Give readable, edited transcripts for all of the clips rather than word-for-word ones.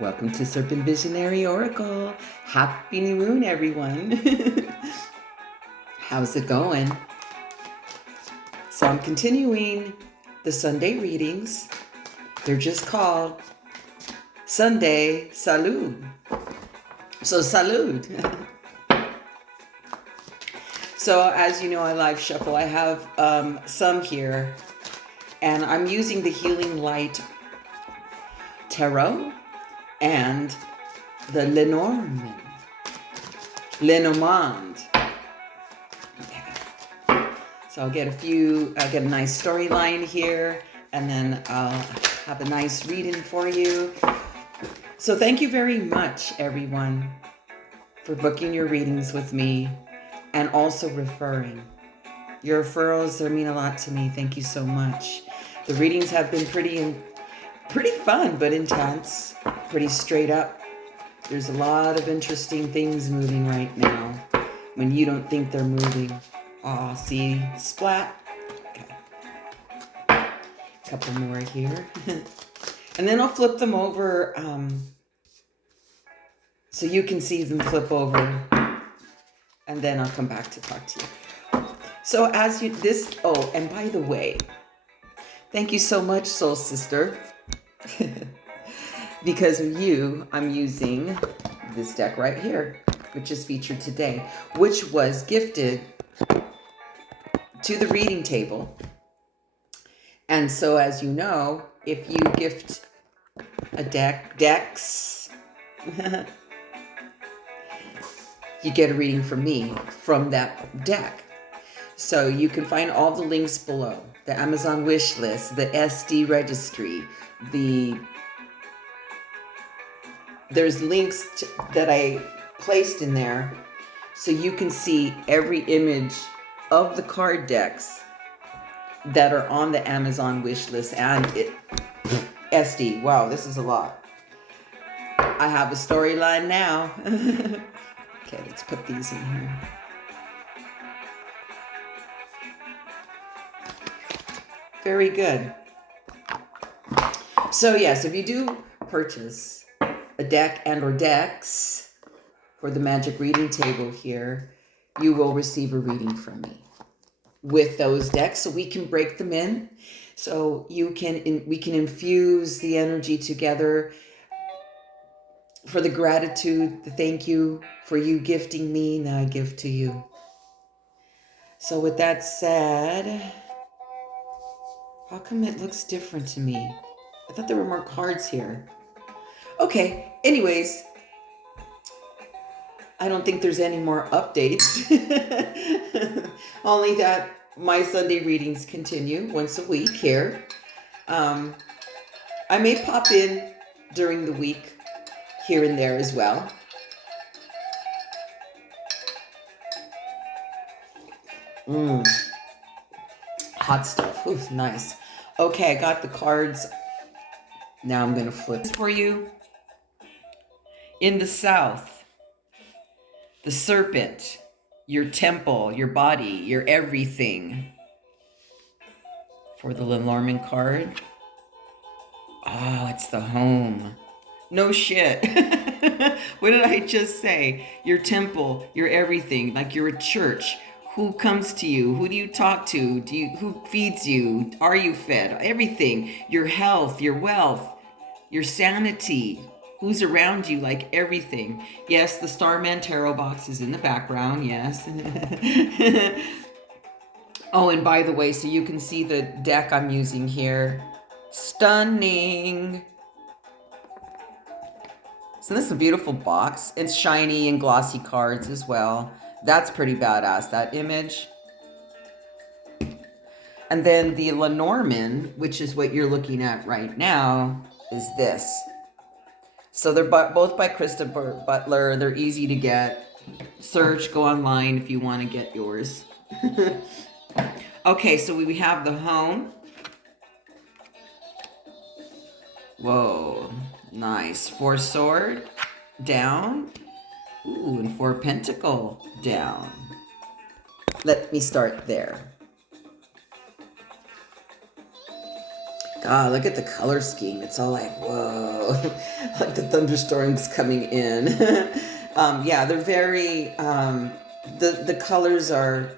Welcome to Serpent Visionary Oracle. Happy New Moon, everyone. How's it going? So I'm continuing the Sunday readings. They're just called Sunday Salud. So salud. So as you know, I live shuffle. I have some here, and I'm using the Healing Light Tarot and the lenormand. So I'll get a nice storyline here, and then I'll have a nice reading for you. So thank you very much, everyone, for booking your readings with me and also referring. Your referrals, they mean a lot to me. Thank you so much. The readings have been pretty fun, but intense, pretty straight up. There's a lot of interesting things moving right now when you don't think they're moving. Oh, see, splat. Okay. A couple more here. And then I'll flip them over so you can see them flip over. And then I'll come back to talk to you. So and by the way, thank you so much, Soul Sister. Because of you, I'm using this deck right here, which is featured today, which was gifted to the reading table. And so, as you know, if you gift a decks, you get a reading from me from that deck. So you can find all the links below. The Amazon wish list, the ESTY Registry, there's links that I placed in there so you can see every image of the card decks that are on the Amazon wish list and ESTY. Wow, this is a lot. I have a storyline now. Okay, let's put these in here. Very good. So yes, if you do purchase a deck and or decks for the magic reading table here, you will receive a reading from me with those decks, so we can break them in, so we can infuse the energy together for the gratitude, the thank you for you gifting me. Now I give to you. So with that said, how come it looks different to me? I thought there were more cards here. Okay, anyways, I don't think there's any more updates. Only that my Sunday readings continue once a week here. I may pop in during the week here and there as well. Hot stuff. Ooh, nice. Okay, I got the cards. Now I'm going to flip for you. In the south, the serpent, your temple, your body, your everything. For the lenormand card. Oh, it's the home. No shit. What did I just say? Your temple, your everything, like you're a church. Who comes to you? Who do you talk to? Who feeds you? Are you fed? Everything. Your health, your wealth, your sanity. Who's around you, like everything. Yes, the Starman Tarot box is in the background, yes. Oh, and by the way, so you can see the deck I'm using here. Stunning. So this is a beautiful box. It's shiny and glossy cards as well. That's pretty badass, that image. And then the Lenormand, which is what you're looking at right now, is this. So they're both by Christopher Butler. They're easy to get. Search, go online if you want to get yours. Okay, so we have the home. Whoa, nice. 4 sword, down. Ooh, and 4 pentacle, down. Let me start there. God, look at the color scheme. It's all like, whoa, like the thunderstorms coming in. Yeah, they're very, the colors are,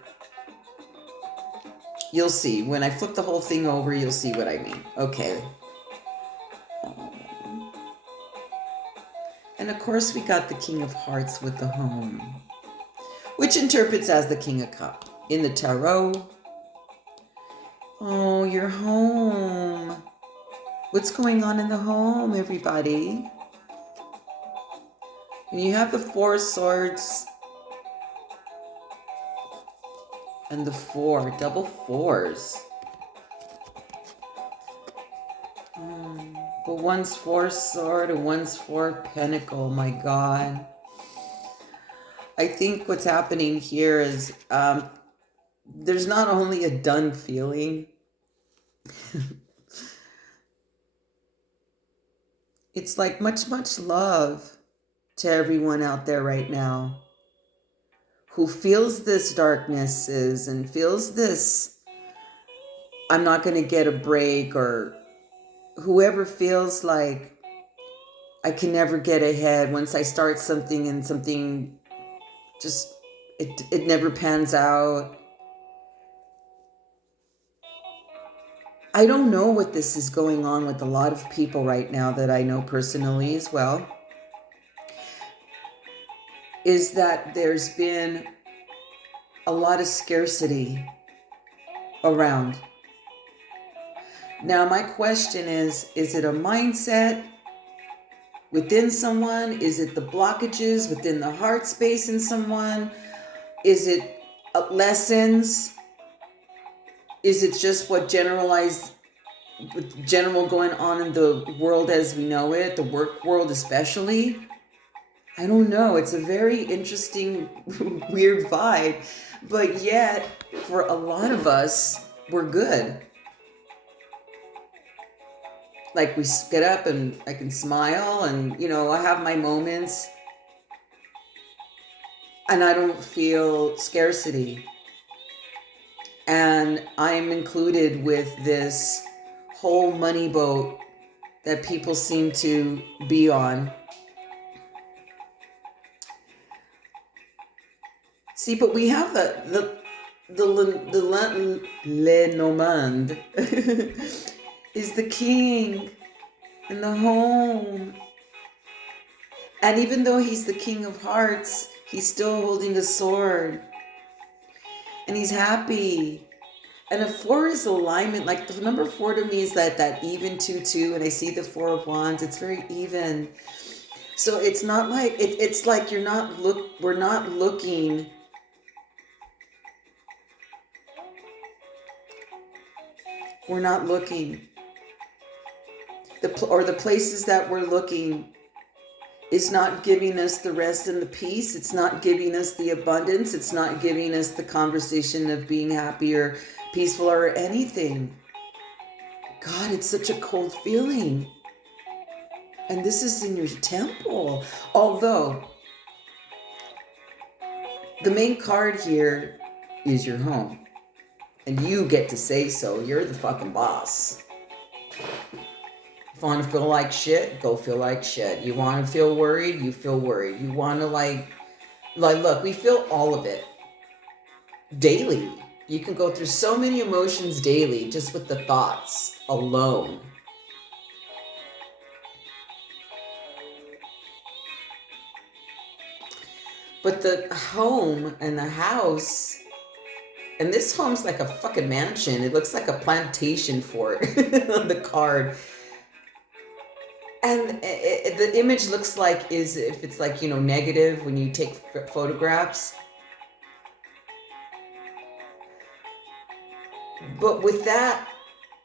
you'll see. When I flip the whole thing over, you'll see what I mean. Okay. And of course, we got the King of Hearts with the home, which interprets as the King of Cups. In the tarot, oh, your home. What's going on in the home, everybody? And you have the Four Swords and the Four, double fours. But one's Four Sword and one's Four Pentacle, my God. I think what's happening here is there's not only a done feeling. It's like much, much love to everyone out there right now who feels this darknesses and feels this, I'm not going to get a break, or whoever feels like I can never get ahead once I start something and something just, it never pans out. I don't know what this is going on with a lot of people right now that I know personally as well, is that there's been a lot of scarcity around. Now, my question is it a mindset within someone? Is it the blockages within the heart space in someone? Is it lessons? Is it just what general going on in the world as we know it, the work world especially? I don't know. It's a very interesting, weird vibe. But yet, for a lot of us, we're good. Like, we get up and I can smile and, you know, I have my moments. And I don't feel scarcity. And I'm included with this whole money boat that people seem to be on. See, but we have the lenormand is the king in the home. And even though he's the King of Hearts, he's still holding a sword. And he's happy. And a 4 is alignment. Like, the number 4 to me is that even 2-2. And I see the 4 of Wands. It's very even. So it's not like, it's like we're not looking. We're not looking. The places that we're looking is not giving us the rest and the peace. It's not giving us the abundance. It's not giving us the conversation of being happy or peaceful or anything. God, it's such a cold feeling. And this is in your temple. Although, the main card here is your home. And you get to say so. You're the fucking boss. If you want to feel like shit, go feel like shit. You want to feel worried, you feel worried. You want to like look, we feel all of it daily. You can go through so many emotions daily just with the thoughts alone. But the home and the house, and this home's like a fucking mansion. It looks like a plantation fort on the card. And the image looks like, is if it's like, you know, negative when you take photographs. But with that,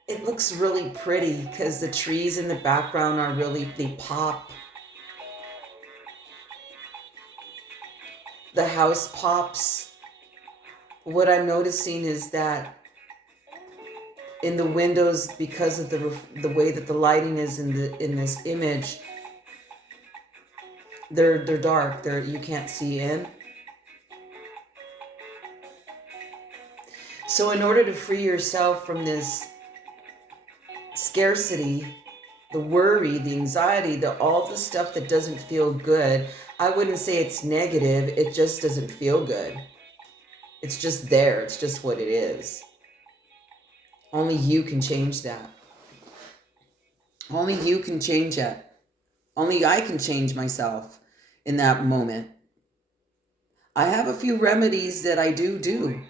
it looks really pretty because the trees in the background are really, they pop. The house pops. What I'm noticing is that in the windows, because of the way that the lighting is in this image, they're dark. You can't see in. So in order to free yourself from this scarcity, the worry, the anxiety, all the stuff that doesn't feel good. I wouldn't say it's negative. It just doesn't feel good. It's just there. It's just what it is. Only you can change that. Only you can change that. Only I can change myself in that moment. I have a few remedies that I do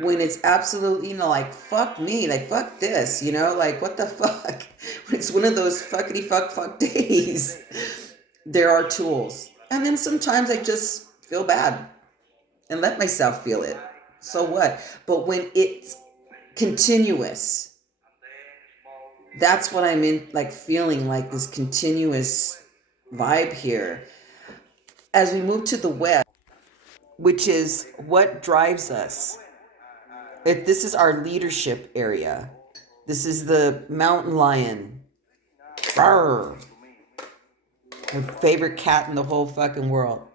when it's absolutely, like, fuck me, like, fuck this, like, what the fuck? When it's one of those fuckity fuck days, there are tools. And then sometimes I just feel bad and let myself feel it. So what? But when it's continuous, that's what I'm in, like, feeling like this continuous vibe here. As we move to the west, which is what drives us. This is our leadership area. This is the mountain lion. Rawr. My favorite cat in the whole fucking world.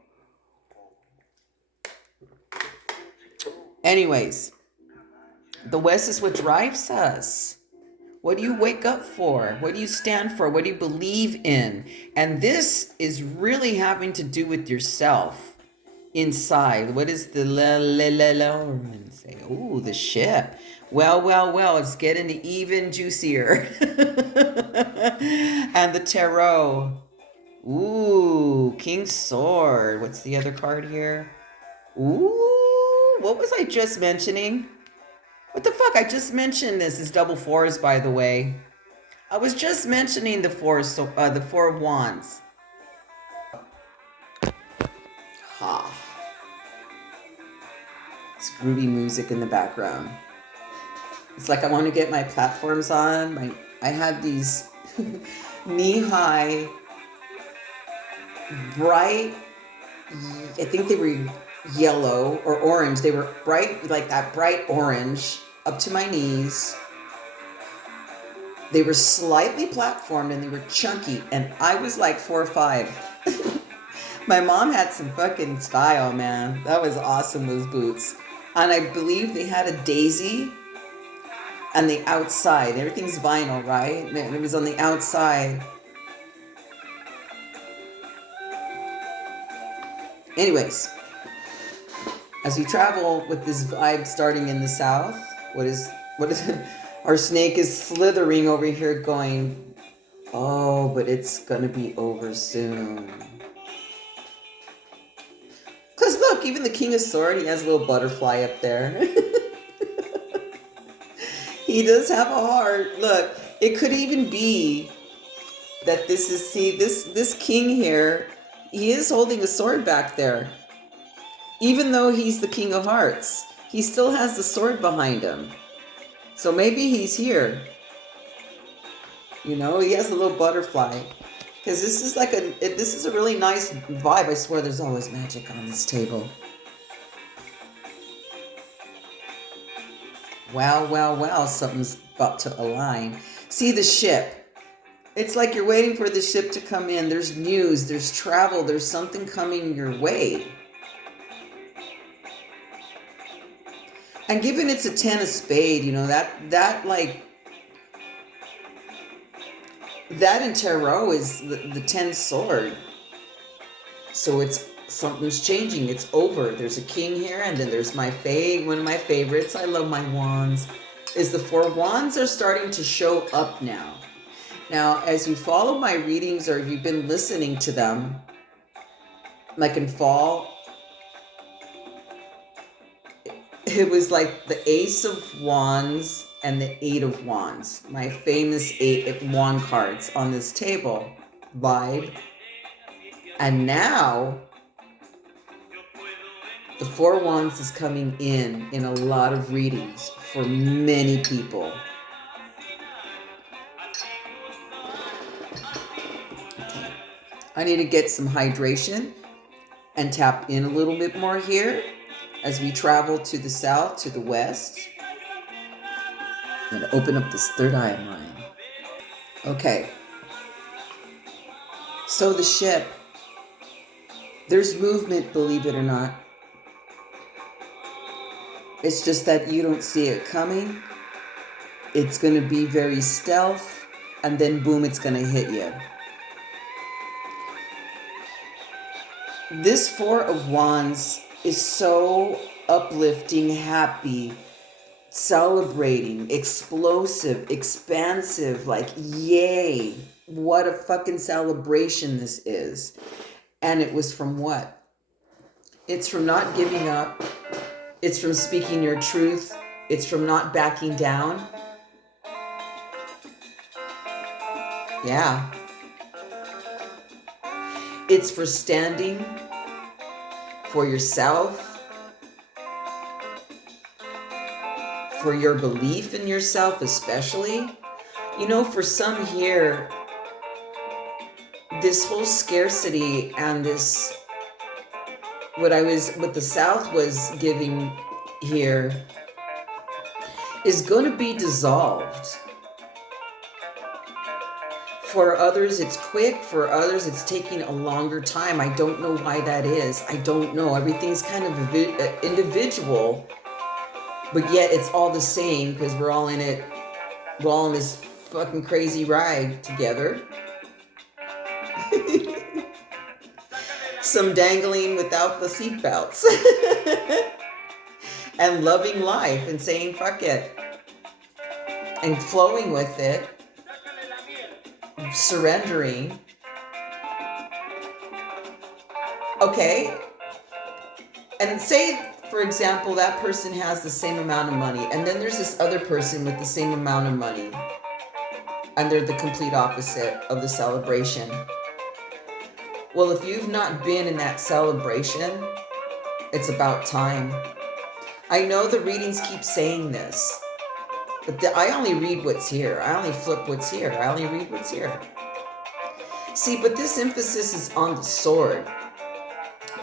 Anyways, the West is what drives us. What do you wake up for? What do you stand for? What do you believe in? And this is really having to do with yourself inside. What is the lenormand say? Ooh, the ship. Well, it's getting even juicier. And the tarot. Ooh, King's Sword. What's the other card here? Ooh, what was I just mentioning? What the fuck? I just mentioned this is double fours, by the way. I was just mentioning the Four of Wands. Ha. It's groovy music in the background. It's like I want to get my platforms on. I had these knee-high, bright, I think they were yellow or orange. They were bright, like that bright orange, up to my knees. They were slightly platformed and they were chunky. And I was like 4 or 5. My mom had some fucking style, man. That was awesome, those boots. And I believe they had a daisy on the outside. Everything's vinyl, right? And it was on the outside. Anyways, as we travel with this vibe starting in the south, what is our snake is slithering over here going, oh, but it's gonna be over soon. Because look, even the King of Swords, he has a little butterfly up there. He does have a heart. Look, it could even be that this is, see, this king here, he is holding a sword back there. Even though he's the King of Hearts, he still has the sword behind him. So maybe he's here. He has a little butterfly. Because this is a really nice vibe. I swear there's always magic on this table. Wow, something's about to align. See the ship. It's like you're waiting for the ship to come in. There's news, there's travel, there's something coming your way. And given it's a 10 of spade, that in tarot is the 10 sword. So something's changing. It's over. There's a king here, and then there's one of my favorites. I love my wands. Is the 4 wands are starting to show up now. Now, as you follow my readings or if you've been listening to them, like in fall, it was like the Ace of Wands and the 8 of Wands. My famous 8 wand cards on this table vibe. And now the 4 wands is coming in a lot of readings for many people. Okay. I need to get some hydration and tap in a little bit more here as we travel to the south, to the west. I'm going to open up this third eye of mine. Okay. So the ship, there's movement, believe it or not. It's just that you don't see it coming. It's going to be very stealth. and then boom, it's going to hit you. This Four of Wands is so uplifting, happy, celebrating, explosive, expansive, like, yay, what a fucking celebration this is. And it was from what? It's from not giving up. It's from speaking your truth. It's from not backing down. Yeah. It's for standing for yourself, for your belief in yourself especially. You know, for some here, this whole scarcity and this, what the South was giving here is going to be dissolved. For others, it's quick. For others, it's taking a longer time. I don't know why that is. I don't know. Everything's kind of individual, but yet it's all the same because we're all in it. We're all in this fucking crazy ride together. Some dangling without the seatbelts. And loving life and saying fuck it. And flowing with it. Surrendering. Okay. And say, for example, that person has the same amount of money, and then there's this other person with the same amount of money, and they're the complete opposite of the celebration. Well, if you've not been in that celebration, it's about time. I know the readings keep saying this, but I only read what's here. I only flip what's here. I only read what's here. See, but this emphasis is on the sword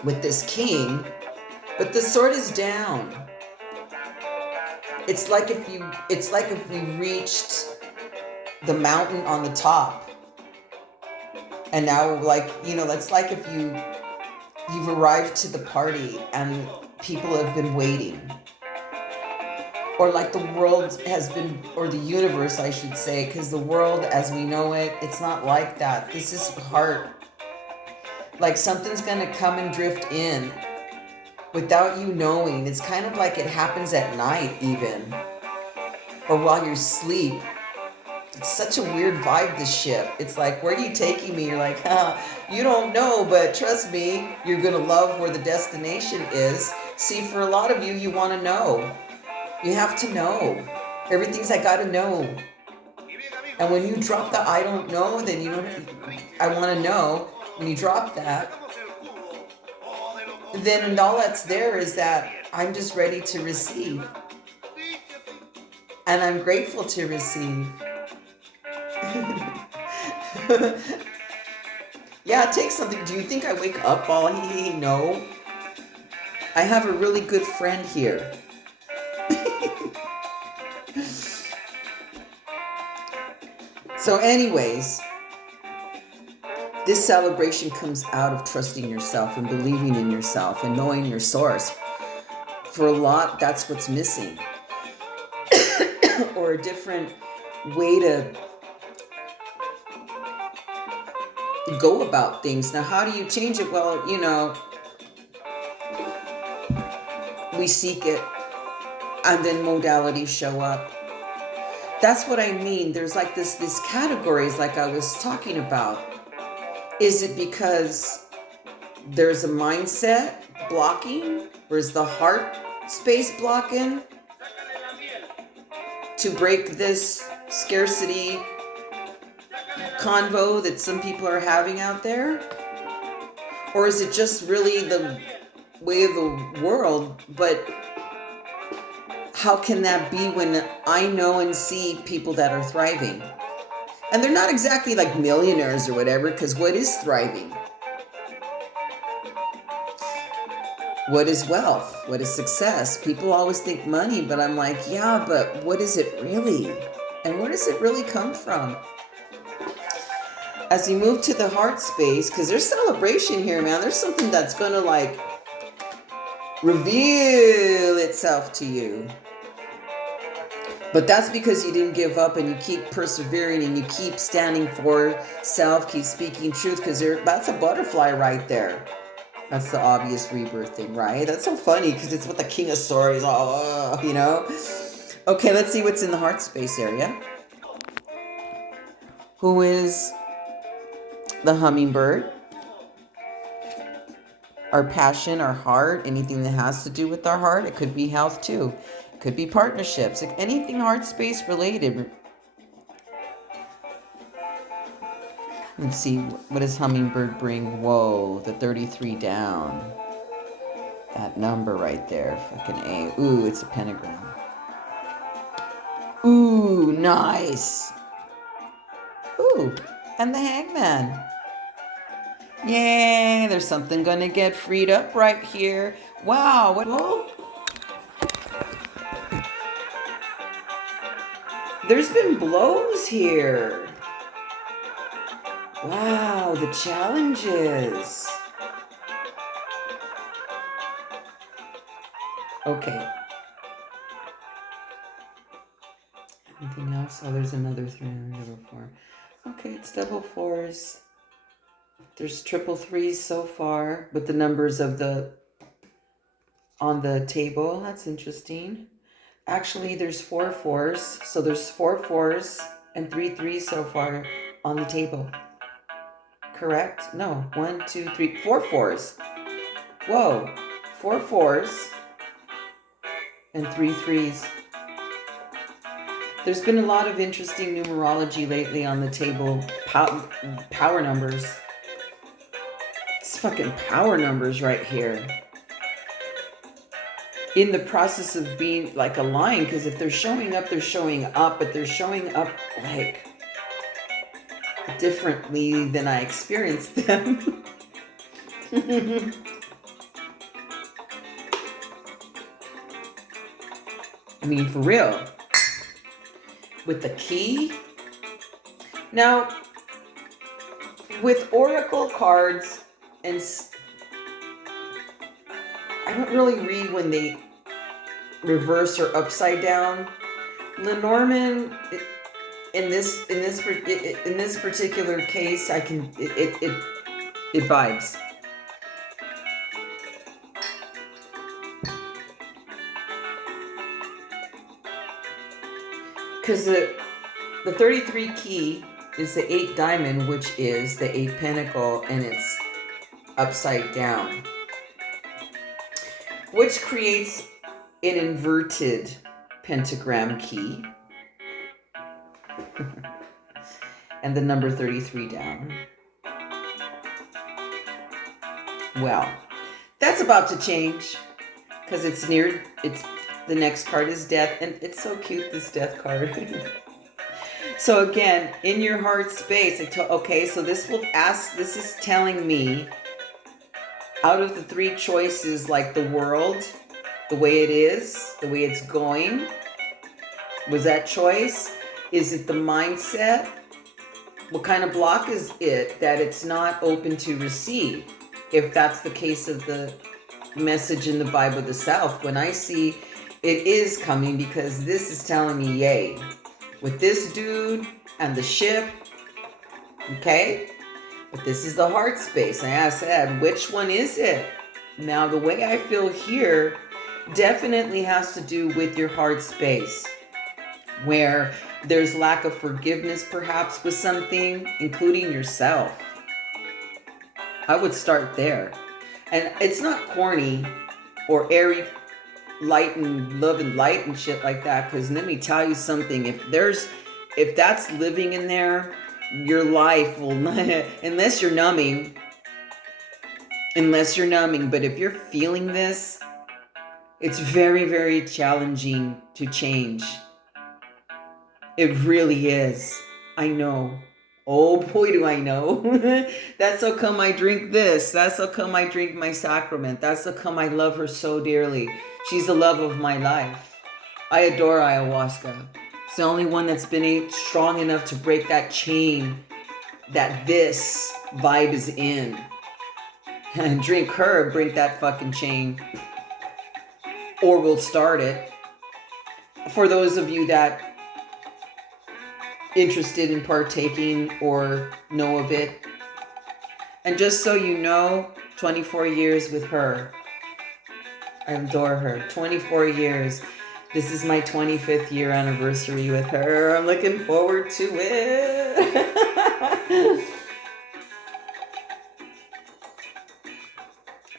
with this king, but the sword is down. It's like if we reached the mountain on the top. And now, like, you know, that's like if you've arrived to the party and people have been waiting. Or like the world has been, or the universe, I should say, because the world as we know it, it's not like that. This is heart. Like something's going to come and drift in without you knowing. It's kind of like it happens at night even. Or while you're asleep. It's such a weird vibe, this ship. It's like, where are you taking me? You're like, you don't know, but trust me, you're going to love where the destination is. See, for a lot of you, you want to know. You have to know. Everything's I got to know. And when you drop the I don't know, then you don't, I want to know. When you drop that, then all that's there is that I'm just ready to receive. And I'm grateful to receive. Yeah, it takes something. Do you think I wake up all hee? No. I have a really good friend here. So anyways, this celebration comes out of trusting yourself and believing in yourself and knowing your source. For a lot, that's what's missing. Or a different way to go about things. Now, how do you change it? Well, you know, we seek it and then modalities show up. That's what I mean. There's like this categories like I was talking about. Is it because there's a mindset blocking? Or is the heart space blocking to break this scarcity convo that some people are having out there? Or is it just really the way of the world? But how can that be when I know and see people that are thriving? And they're not exactly like millionaires or whatever, because what is thriving? What is wealth? What is success? People always think money, but I'm like, yeah, but what is it really? And where does it really come from? As you move to the heart space, because there's celebration here, man. There's something that's going to like reveal itself to you. But that's because you didn't give up and you keep persevering and you keep standing for self, keep speaking truth, because that's a butterfly right there. That's the obvious rebirth thing, right? That's so funny because it's what the King of Swords, you know? Okay, let's see what's in the heart space area. Who is the hummingbird? Our passion, our heart, anything that has to do with our heart. It could be health too. It could be partnerships, anything heart space related. Let's see, what does hummingbird bring? Whoa, the 33 down. That number right there, fucking A. Ooh, it's a pentagram. Ooh, nice. Ooh, and the hangman. Yay, there's something gonna get freed up right here. Wow, what? Whoa. There's been blows here. Wow, the challenges. Okay. Anything else? Oh, there's another 3, double 4. Okay, it's double 4s. There's triple 3s so far with the numbers of on the table. That's interesting. Actually, there's 4 4s. So there's 4 4s and 3 3s so far on the table. Correct? No, 1, 2, 3, 4 4s. Whoa, 4 4s and 3 3s. There's been a lot of interesting numerology lately on the table. Power numbers. It's fucking power numbers right here. In the process of being like aligned, because if they're showing up, they're showing up, but they're showing up like differently than I experienced them. I mean, for real. With the key. Now, with oracle cards, and I don't really read when they reverse or upside down. Lenormand, in this particular case, I can it vibes. Because the 33 key is the 8 diamond, which is the 8 pentacle, and it's upside down, which creates an inverted pentagram key. And the number 33 down. Well, that's about to change because it's the next card is death, and it's so cute, this death card. So again, in your heart space, okay, so this is telling me out of the 3 choices, like the world, the way it is, the way it's going, was that choice? Is it the mindset? What kind of block is it that it's not open to receive? If that's the case of the message in the vibe of the South, when I see it is coming, because this is telling me yay. With this dude and the ship, okay? But this is the heart space. And I said, which one is it? Now, the way I feel here definitely has to do with your heart space, where there's lack of forgiveness perhaps with something, including yourself. I would start there. And it's not corny or airy, light and love and light and shit like that, because let me tell you something, if that's living in there, your life will not, unless you're numbing, but if you're feeling this, it's very, very challenging to change. It really is. I know. Oh boy, do I know. That's how come I drink this. That's how come I drink my sacrament. That's how come I love her so dearly. She's the love of my life. I adore ayahuasca. It's the only one that's been strong enough to break that chain that this vibe is in. And drink her, break that fucking chain. Or we'll start it. for those of you that interested in partaking or know of it. And just so you know, 24 years with her. I adore her. 24 years. This is my 25th year anniversary with her. I'm looking forward to it.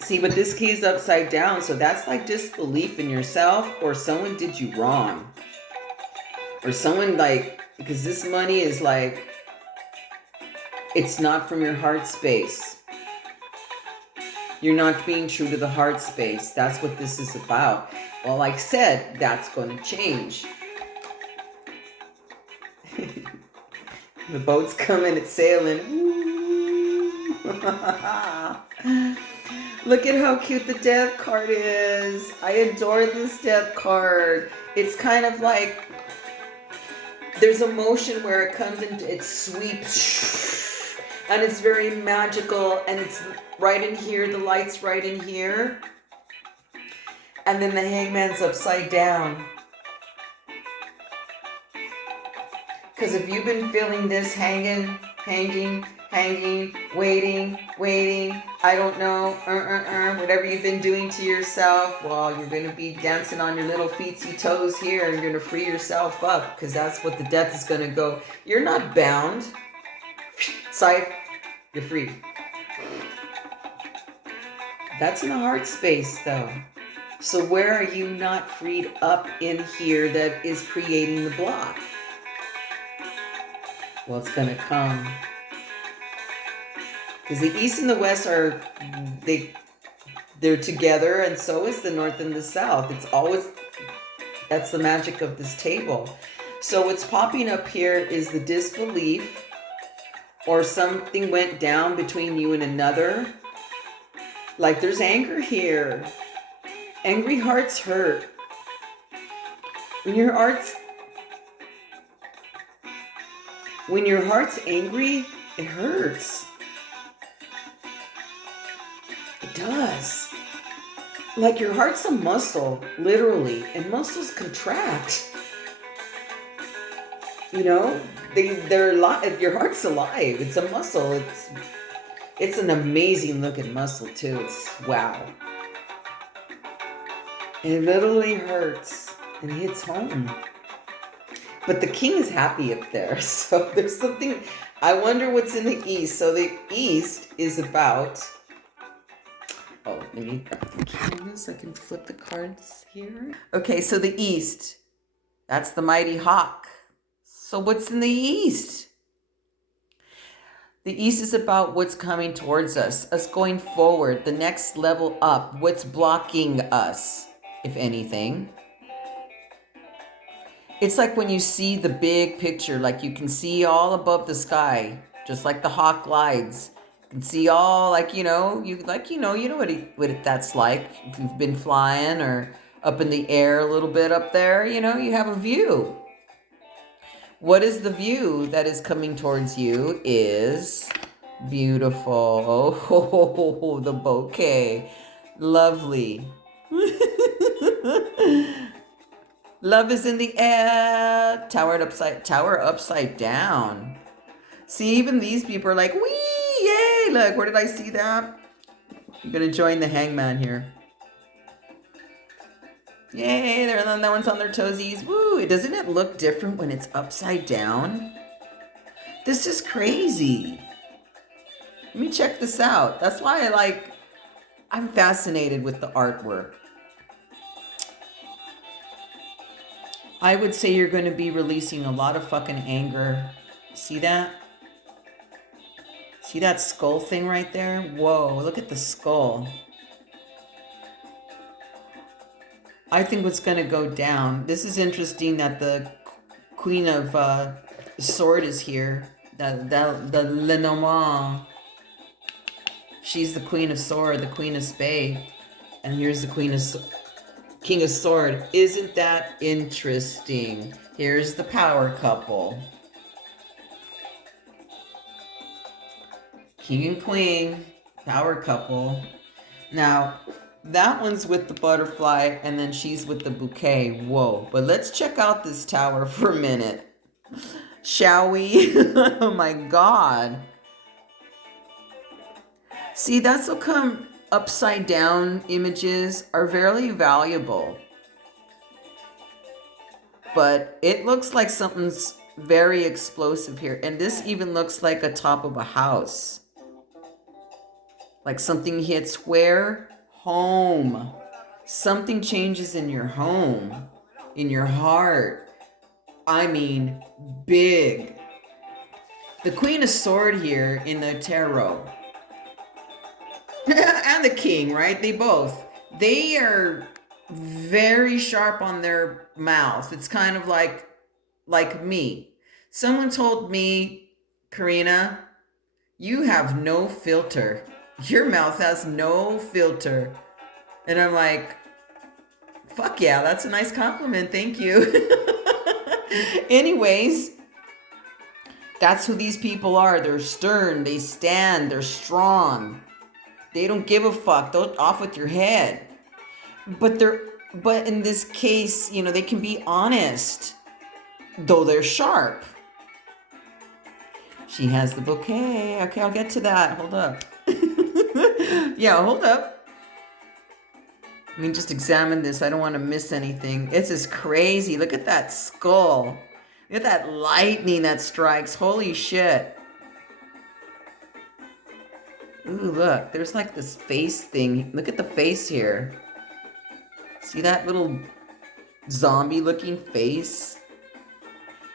See, but this key is upside down, so that's like disbelief in yourself, or someone did you wrong. Or someone like, because this money is like, it's not from your heart space. You're not being true to the heart space. That's what this is about. Well, like I said, that's going to change. The boat's coming, it's sailing. Look at how cute the death card is. I adore this death card. It's kind of like, there's a motion where it comes and it sweeps. And it's very magical, and it's right in here, the light's right in here. And then the hangman's upside down. Because if you've been feeling this hanging, waiting, I don't know, whatever you've been doing to yourself, well, you're going to be dancing on your little feetsy toes here, and you're going to free yourself up, because that's what the death is going to go. You're not bound. Scythe, you're free. That's in the heart space, though. So where are you not freed up in here that is creating the block? Well, it's going to come. Because the east and the west are, they're together, and so is the north and the south. It's always, that's the magic of this table. So what's popping up here is the disbelief, or something went down between you and another. Like there's anger here. Angry hearts hurt. When your heart's angry, it hurts. It does. Like your heart's a muscle, literally, and muscles contract. You know, they're alive. Your heart's alive. It's a muscle. It's an amazing looking muscle too. It's wow. And it literally hurts and hits home. But the king is happy up there. So there's something, I wonder what's in the east. So the east is about, oh, let me grab the canvas so I can flip the cards here. Okay, so the east, that's the mighty hawk. So what's in the east? The east is about what's coming towards us going forward, the next level up, what's blocking us, if anything. It's like when you see the big picture, like you can see all above the sky, just like the hawk glides. You can see all, like, you know what that's like. If you've been flying or up in the air a little bit up there, you know, you have a view. What is the view that is coming towards you is beautiful. Oh, the bouquet. Lovely. Love is in the air. Tower upside down. See, even these people are like, wee, yay. Look, where did I see that? I'm going to join the hangman here. Yay, that one's on their toesies. Woo, doesn't it look different when it's upside down? This is crazy. Let me check this out. That's why I'm fascinated with the artwork. I would say you're going to be releasing a lot of fucking anger. See that? See that skull thing right there? Whoa, look at the skull. I think what's going to go down. This is interesting that the Queen of Sword is here. The lenormand. She's the Queen of Sword, the Queen of Spade. And here's the King of Sword. Isn't that interesting? Here's the power couple. King and Queen, power couple. Now, That one's with the butterfly, and then she's with the bouquet. Whoa. But let's check out this tower for a minute. Shall we? Oh my God. See, that's how come upside down images are very valuable. But it looks like something's very explosive here. And this even looks like a top of a house. Like something hits where? Home. Something changes in your home, in your heart. I mean, big. The Queen of Swords here in the tarot. And the King, right? They are very sharp on their mouth. It's kind of like me. Someone told me, Karina, you have no filter. Your mouth has no filter. And I'm like, fuck yeah, that's a nice compliment. Thank you. Anyways, that's who these people are. They're stern. They stand. They're strong. They don't give a fuck. They're off with your head. But in this case, you know, they can be honest, though they're sharp. She has the bouquet. Okay, I'll get to that. Hold up. Yeah, hold up. Let me just examine this. I don't want to miss anything. It's just crazy. Look at that skull. Look at that lightning that strikes. Holy shit. Ooh, look. There's like this face thing. Look at the face here. See that little zombie-looking face?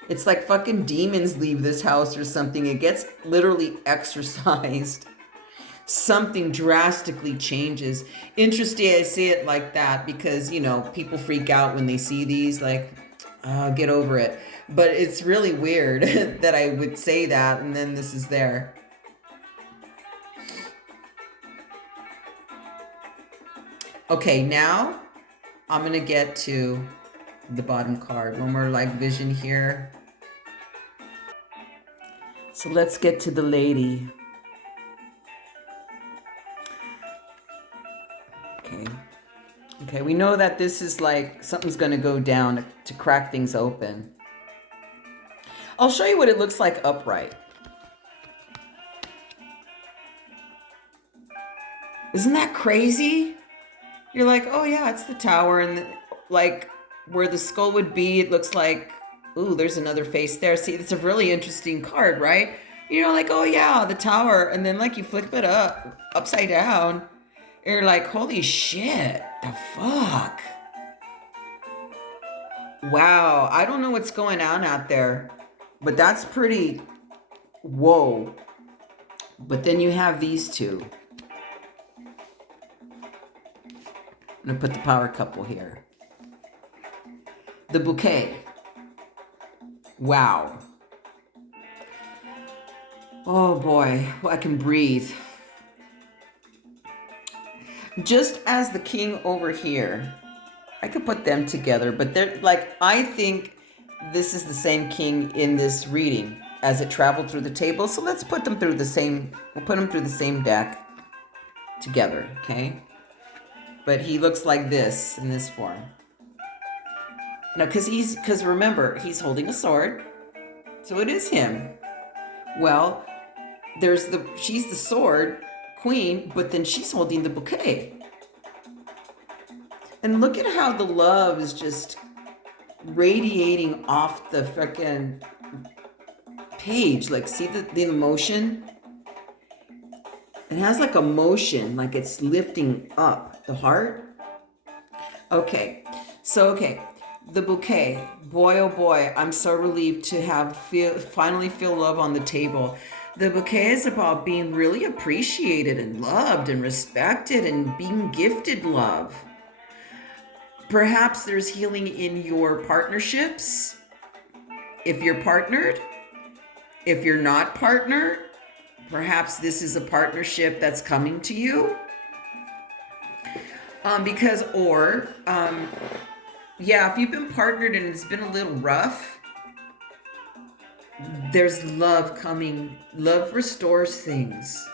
It's like fucking demons leave this house or something. It gets literally exorcised. Something drastically changes. Interesting I say it like that because, you know, people freak out when they see these, like, oh, get over it. But it's really weird that I would say that and then this is there. Okay, now I'm going to get to the bottom card. One more like vision here. So let's get to the lady. Okay, we know that this is like something's going to go down to crack things open. I'll show you what it looks like upright. Isn't that crazy? You're like, oh yeah, it's the tower, and like where the skull would be, it looks like, ooh, there's another face there. See, it's a really interesting card, right? You know, like, oh yeah, the tower, and then like you flip it up, upside down, and you're like, holy shit, the fuck? Wow, I don't know what's going on out there, but that's pretty, whoa. But then you have these two. I'm going to put the power couple here. The bouquet. Wow. Oh boy, well, I can breathe. Just as the king over here, I could put them together, but they're like, I think this is the same king in this reading as it traveled through the table. So let's put them through the same, we'll put them through the same deck together, okay? But he looks like this in this form. No, because remember, he's holding a sword. So it is him. Well, she's the sword queen, but then she's holding the bouquet. And look at how the love is just radiating off the frickin' page. Like, see the emotion? It has like a motion, like it's lifting up the heart. Okay, so the bouquet. Boy, oh boy, I'm so relieved to finally feel love on the table. The bouquet is about being really appreciated and loved and respected and being gifted love. Perhaps there's healing in your partnerships. If you're partnered, if you're not partnered, perhaps this is a partnership that's coming to you. Yeah, if you've been partnered and it's been a little rough, there's love coming. Love restores things.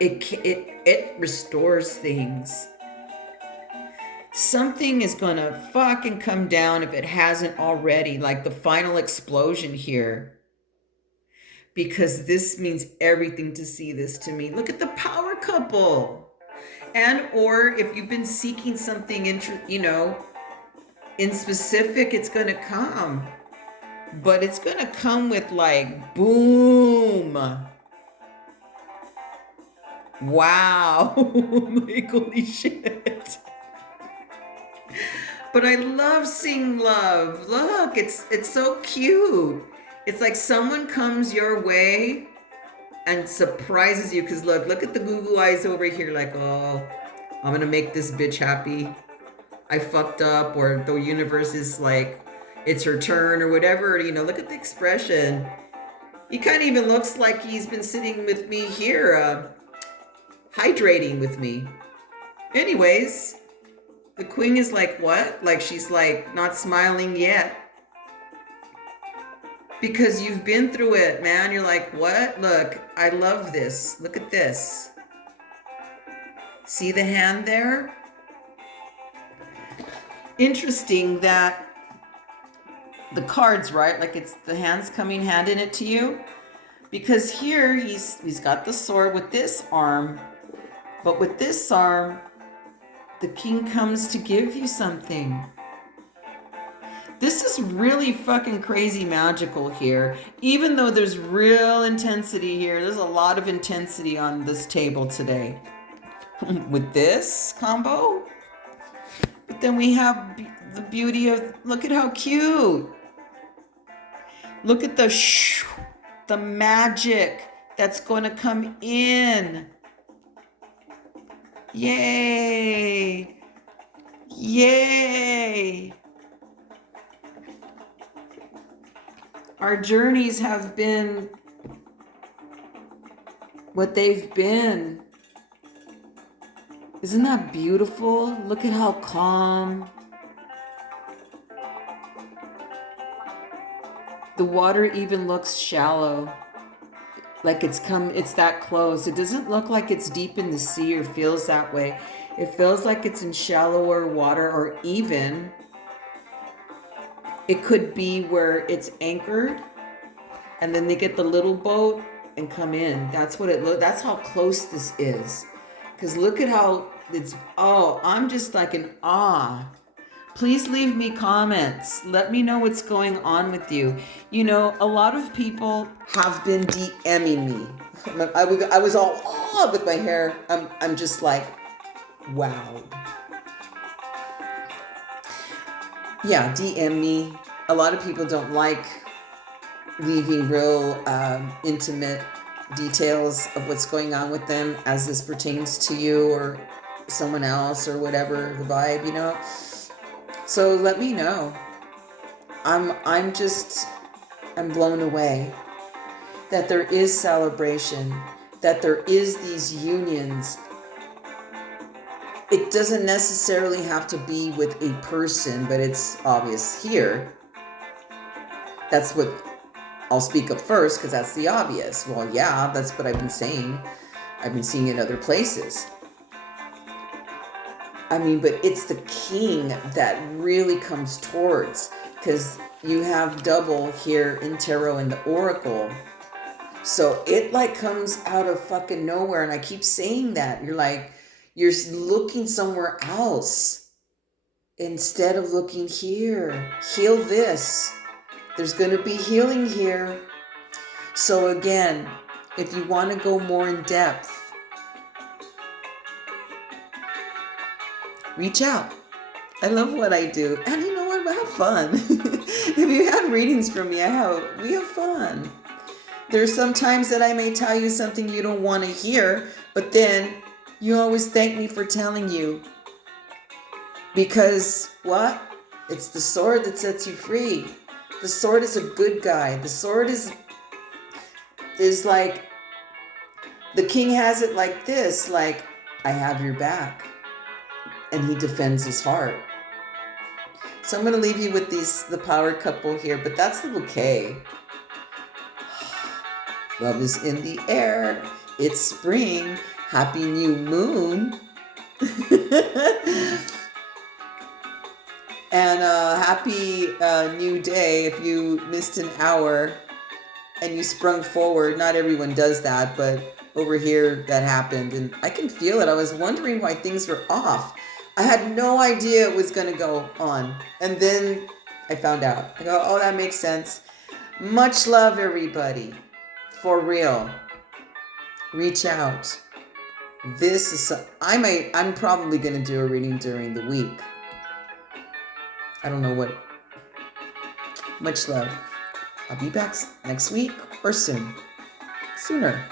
It restores things. Something is gonna fucking come down if it hasn't already, like the final explosion here. Because this means everything to see this to me. Look at the power couple. And or if you've been seeking something in specific, it's gonna come. But it's gonna come with like boom. Wow. Like holy shit. But I love seeing love. Look, it's so cute. It's like someone comes your way and surprises you. Because look at the goo eyes over here. Like, oh, I'm going to make this bitch happy. I fucked up. Or the universe is like, it's her turn or whatever. Look at the expression. He kind of even looks like he's been sitting with me here, hydrating with me. Anyways, the queen is like, what? Like she's like not smiling yet. Because you've been through it, man. You're like, what? Look, I love this. Look at this. See the hand there? Interesting that the cards, right? Like it's the hands coming hand in it to you. Because here he's got the sword with this arm. But with this arm, the king comes to give you something. This is really fucking crazy magical here. Even though there's real intensity here, there's a lot of intensity on this table today. With this combo. But then we have the beauty of, look at how cute. Look at the magic that's going to come in. Yay! Yay! Our journeys have been what they've been. Isn't that beautiful? Look at how calm. The water even looks shallow. Like it's that close. It doesn't look like it's deep in the sea or feels that way. It feels like it's in shallower water, or even it could be where it's anchored and then they get the little boat and come in. That's what it looks. That's how close this is. Because look at how I'm just like in awe. Please leave me comments. Let me know what's going on with you. A lot of people have been DMing me. I was all with my hair. I'm just like, wow. Yeah, DM me. A lot of people don't like leaving real intimate details of what's going on with them as this pertains to you or someone else or whatever the vibe, So let me know. I'm blown away that there is celebration, that there is these unions. It doesn't necessarily have to be with a person, but it's obvious here. That's what I'll speak of first, because that's the obvious. Well, yeah, that's what I've been saying. I've been seeing in other places. But it's the king that really comes towards, because you have double here in tarot and the oracle. So it like comes out of fucking nowhere. And I keep saying that. You're looking somewhere else instead of looking here. Heal this. There's going to be healing here. So again, if you want to go more in depth, reach out. I love what I do. And you know what? I have fun. If you had readings from me, we have fun. There's some times that I may tell you something you don't want to hear, but then you always thank me for telling you. Because what? It's the sword that sets you free. The sword is a good guy. The sword is like, the king has it like this, like, I have your back. And he defends his heart. So I'm going to leave you with the power couple here, but that's the bouquet. Love is in the air. It's spring. Happy new moon. And happy new day if you missed an hour and you sprung forward. Not everyone does that, but over here that happened. And I can feel it. I was wondering why things were off. I had no idea it was going to go on. And then I found out. I go, oh, that makes sense. Much love, everybody. For real. Reach out. This is, I'm probably going to do a reading during the week. I don't know what. Much love. I'll be back next week or soon. Sooner.